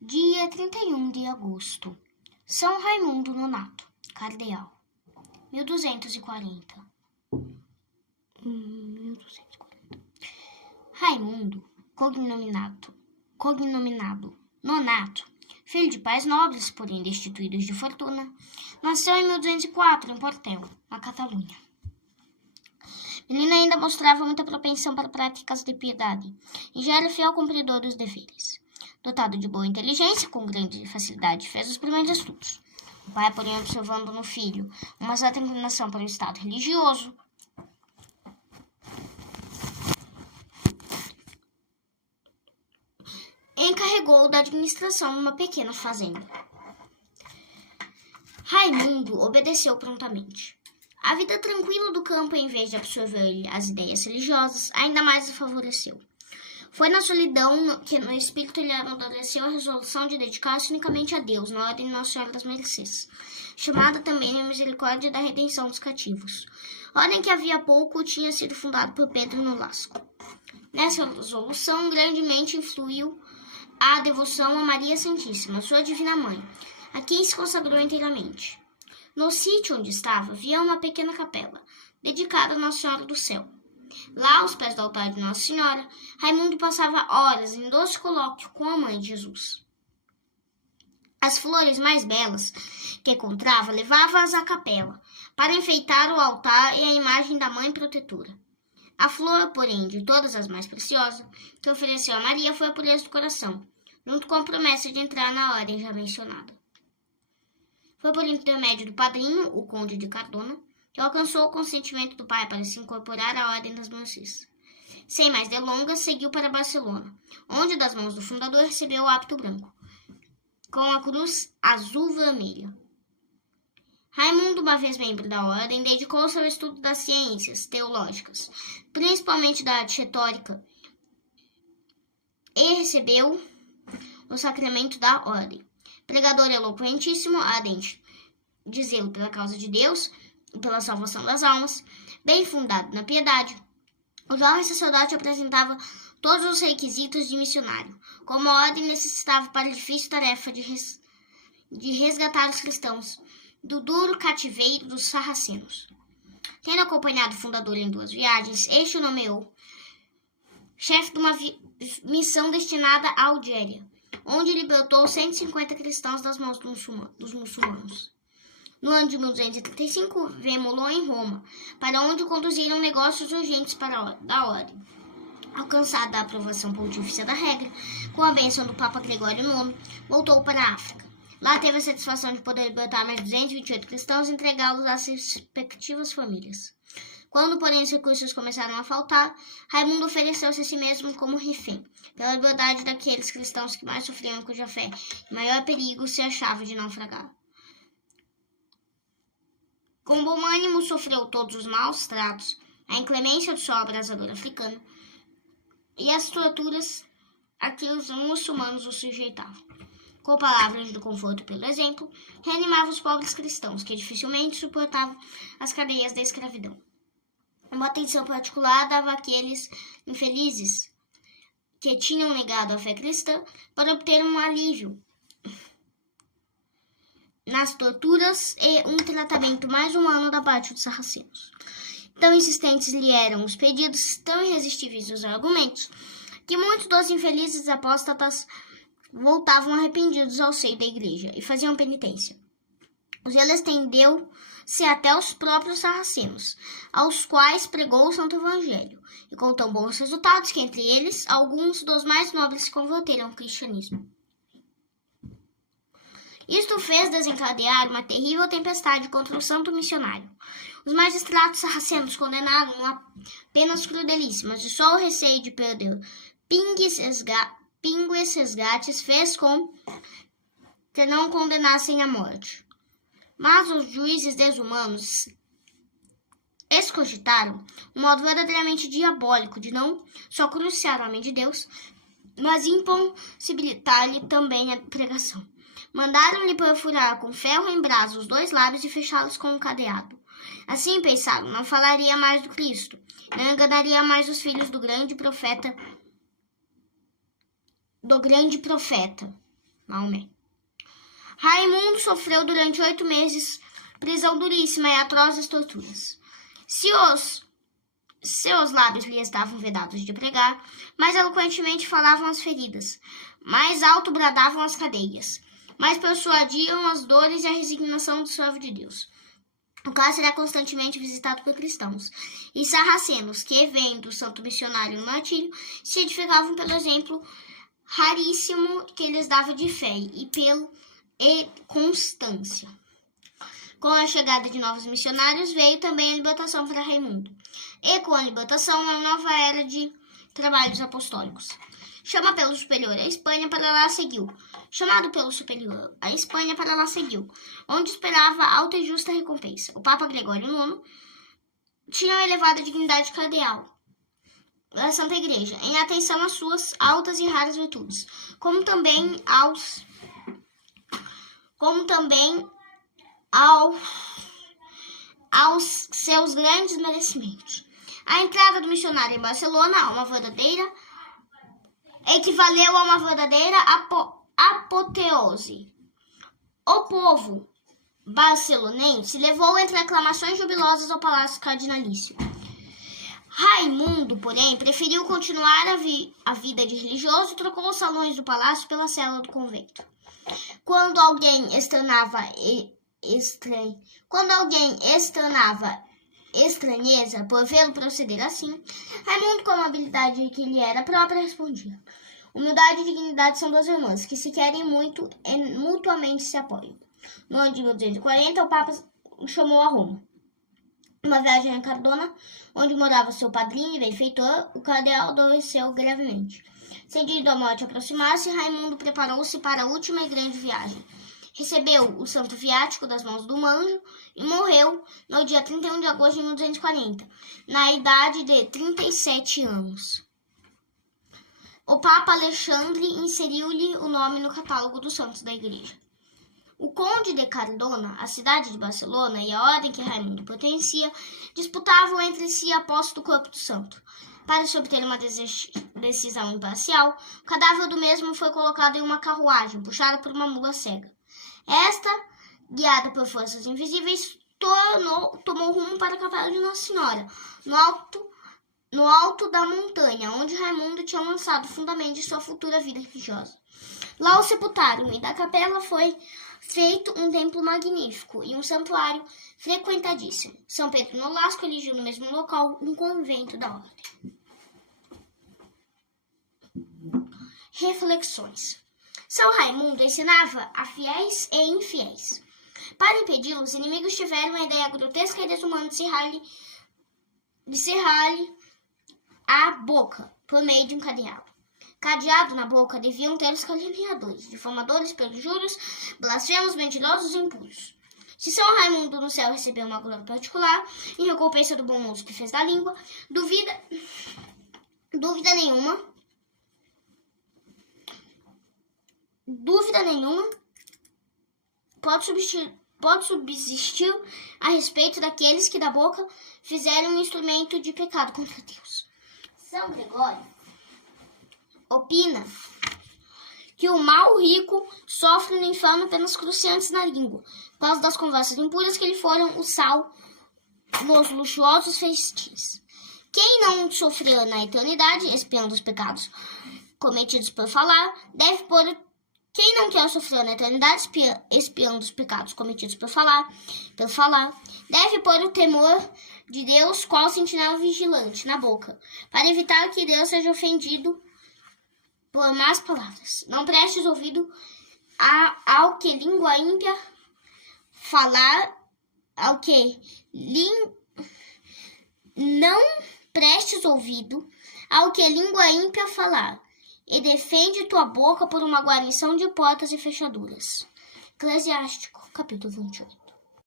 Dia 31 de agosto. São Raimundo Nonato, cardeal. 1240. Raimundo, cognominado Nonato, filho de pais nobres, porém destituídos de fortuna, nasceu em 1204 em Portel, na Catalunha. Menino ainda mostrava muita propensão para práticas de piedade e já era fiel cumpridor dos deveres. Dotado de boa inteligência, com grande facilidade fez os primeiros estudos. O pai, porém, observando no filho uma certa inclinação para o estado religioso, encarregou da administração de uma pequena fazenda. Raimundo obedeceu prontamente. A vida tranquila do campo, em vez de absorver-lhe as ideias religiosas, ainda mais o favoreceu. Foi na solidão que no espírito lhe amadureceu a resolução de dedicar-se unicamente a Deus, na ordem de Nossa Senhora das Mercês, chamada também a misericórdia da redenção dos cativos, ordem que havia pouco tinha sido fundada por Pedro Nolasco. Nessa resolução grandemente influiu a devoção a Maria Santíssima, sua divina mãe, a quem se consagrou inteiramente. No sítio onde estava, havia uma pequena capela, dedicada a Nossa Senhora do Céu. Lá, aos pés do altar de Nossa Senhora, Raimundo passava horas em doce colóquio com a mãe de Jesus. As flores mais belas que encontrava levava-as à capela, para enfeitar o altar e a imagem da mãe protetora. A flor, porém, de todas as mais preciosa, que ofereceu a Maria foi a pureza do coração, junto com a promessa de entrar na ordem já mencionada. Foi por intermédio do padrinho, o conde de Cardona, que alcançou o consentimento do pai para se incorporar à ordem das Mercês. Sem mais delongas, seguiu para Barcelona, onde das mãos do fundador recebeu o hábito branco, com a cruz azul-vermelha. Raimundo, uma vez membro da ordem, dedicou-se ao estudo das ciências teológicas, principalmente da arte retórica, e recebeu o sacramento da ordem. Pregador eloquentíssimo, ardente de zelo pela causa de Deus e pela salvação das almas, bem fundado na piedade, o jovem sacerdote apresentava todos os requisitos de missionário, como a ordem necessitava para a difícil tarefa de resgatar os cristãos do duro cativeiro dos sarracenos. Tendo acompanhado o fundador em 2 viagens, este o nomeou chefe de uma missão destinada à Algéria, onde libertou 150 cristãos das mãos dos muçulmanos. No ano de 1235, vemo-lo em Roma, para onde conduziram negócios urgentes da ordem. Alcançada a aprovação pontifícia da regra, com a bênção do Papa Gregório IX, voltou para a África. Lá teve a satisfação de poder libertar mais 228 cristãos e entregá-los às respectivas famílias. Quando, porém, os recursos começaram a faltar, Raimundo ofereceu-se a si mesmo como refém, pela liberdade daqueles cristãos que mais sofriam, cuja fé em maior perigo se achava de naufragar. Com bom ânimo sofreu todos os maus tratos, a inclemência do sol abrasador africano e as torturas a que os muçulmanos o sujeitavam. Com palavras do conforto pelo exemplo, reanimava os pobres cristãos, que dificilmente suportavam as cadeias da escravidão. Uma atenção particular dava àqueles infelizes que tinham negado a fé cristã para obter um alívio nas torturas e um tratamento mais humano da parte dos sarracenos. Tão insistentes lhe eram os pedidos, tão irresistíveis os argumentos, que muitos dos infelizes apóstatas voltavam arrependidos ao seio da igreja e faziam penitência. O zelo estendeu-se até os próprios sarracenos, aos quais pregou o Santo Evangelho, e com tão bons resultados que, entre eles, alguns dos mais nobres se converteram ao cristianismo. Isto fez desencadear uma terrível tempestade contra o santo missionário. Os magistrados sarracenos condenaram-no a penas crudelíssimas, e só o receio de perder pingües resgates fez com que não condenassem à morte. Mas os juízes desumanos excogitaram um modo verdadeiramente diabólico de não só cruciar o homem de Deus, mas impossibilitar-lhe também a pregação. Mandaram-lhe perfurar com ferro em brasa os 2 lábios e fechá-los com um cadeado. Assim pensaram, não falaria mais do Cristo, não enganaria mais os filhos do grande profeta. Maomé. Raimundo sofreu durante 8 meses prisão duríssima e atrozes torturas. Seus lábios lhe estavam vedados de pregar, mais eloquentemente falavam as feridas, mais alto bradavam as cadeias, mais persuadiam as dores e a resignação do servo de Deus. O cárcere era constantemente visitado por cristãos e sarracenos que, vendo o santo missionário no martírio, se edificavam pelo exemplo raríssimo que lhes dava de fé e constância. Com a chegada de novos missionários, veio também a libertação para Raimundo. E com a libertação, uma nova era de trabalhos apostólicos. Chamado pelo superior à Espanha, para lá seguiu, onde esperava alta e justa recompensa. O Papa Gregório IX tinha uma elevada dignidade cardeal da Santa Igreja, em atenção às suas altas e raras virtudes, como também aos seus grandes merecimentos. A entrada do missionário em Barcelona equivaleu a uma verdadeira apoteose. O povo barcelonense levou entre aclamações jubilosas ao palácio cardinalício. Raimundo, porém, preferiu continuar a vida de religioso e trocou os salões do palácio pela cela do convento. Quando alguém externava estranheza por vê-lo proceder assim, Raimundo, com a habilidade que lhe era própria, respondia: humildade e dignidade são duas irmãs que se querem muito e mutuamente se apoiam. No ano de 1240, o Papa o chamou a Roma. Uma viagem a Cardona, onde morava seu padrinho e benfeitor, o cardeal adoeceu gravemente. Sentindo a morte aproximar-se, Raimundo preparou-se para a última e grande viagem. Recebeu o santo viático das mãos do anjo e morreu no dia 31 de agosto de 1240, na idade de 37 anos. O Papa Alexandre inseriu-lhe o nome no catálogo dos santos da Igreja. O conde de Cardona, a cidade de Barcelona e a ordem que Raimundo pertencia disputavam entre si a posse do corpo do santo. Para se obter uma decisão imparcial, o cadáver do mesmo foi colocado em uma carruagem, puxada por uma mula cega. Esta, guiada por forças invisíveis, tomou rumo para a capela de Nossa Senhora, no alto da montanha, onde Raimundo tinha lançado o fundamento de sua futura vida religiosa. Lá o sepultaram, e da capela foi feito um templo magnífico e um santuário frequentadíssimo. São Pedro Nolasco erigiu no mesmo local um convento da ordem. Reflexões. São Raimundo ensinava a fiéis e infiéis. Para impedi-lo, os inimigos tiveram a ideia grotesca e desumana de cerrar-lhe a boca por meio de um cadeado. Cadeado na boca deviam ter os caluniadores, difamadores, perjuros, blasfemos, mentirosos e impuros. Se São Raimundo no céu recebeu uma glória particular, em recompensa do bom uso que fez da língua, dúvida nenhuma, pode subsistir a respeito daqueles que da boca fizeram um instrumento de pecado contra Deus. São Gregório opina que o mal rico sofre no inferno apenas cruciantes na língua, por causa das conversas impuras que lhe foram o sal nos luxuosos festins. Quem não sofreu na eternidade, expiando os pecados cometidos por falar, Quem não quer sofrer na eternidade, expiando os pecados cometidos por falar, deve pôr o temor de Deus qual sentinela vigilante na boca, para evitar que Deus seja ofendido por más palavras. Não prestes ouvido ao que língua ímpia falar, não prestes ouvido ao que língua ímpia falar, e defende tua boca por uma guarnição de portas e fechaduras. Eclesiástico, capítulo 28.